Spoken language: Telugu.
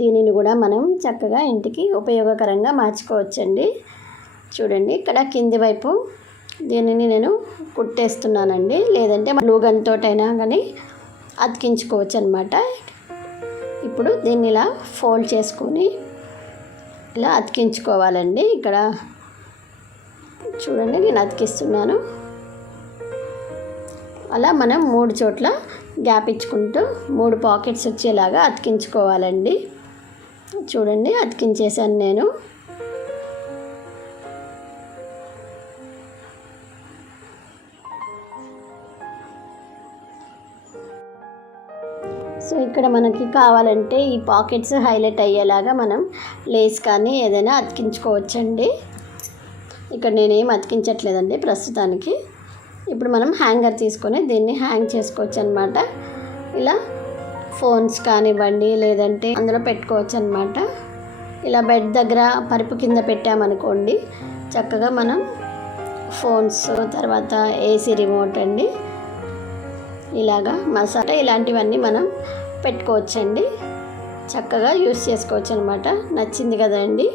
దీనిని కూడా మనం చక్కగా ఇంటికి ఉపయోగకరంగా మార్చుకోవచ్చండి. చూడండి, ఇక్కడ కింది వైపు దీనిని నేను కుట్టేస్తున్నానండి, లేదంటే గ్లూ గన్ తోటైనా కానీ అతికించుకోవచ్చు అనమాట. ఇప్పుడు దీన్ని ఇలా ఫోల్డ్ చేసుకొని ఇలా అతికించుకోవాలండి. ఇక్కడ చూడండి, నేను అతికిస్తున్నాను. అలా మనం 3 చోట్ల గ్యాప్ ఇచ్చుకుంటూ 3 పాకెట్స్ వచ్చేలాగా అతికించుకోవాలండి. చూడండి, అతికించేసాను నేను. సో ఇక్కడ మనకి కావాలంటే ఈ పాకెట్స్ హైలైట్ అయ్యేలాగా మనం లేస్ కానీ ఏదైనా అతికించుకోవచ్చండి. ఇక్కడ నేనేం అతికించట్లేదండి ప్రస్తుతానికి. ఇప్పుడు మనం హ్యాంగర్ తీసుకొని దీన్ని హ్యాంగ్ చేసుకోవచ్చు అనమాట. ఇలా ఫోన్స్ కానివ్వండి, లేదంటే అందులో పెట్టుకోవచ్చు అనమాట. ఇలా బెడ్ దగ్గర పరుపు కింద పెట్టామనుకోండి, చక్కగా మనం ఫోన్స్, తర్వాత ఏసీ రిమోట్ అండి, ఇలాగా మసాలా ఇలాంటివన్నీ మనం పెట్టుకోవచ్చండి. చక్కగా యూస్ చేసుకోవచ్చు అనమాట. నచ్చింది కదండి.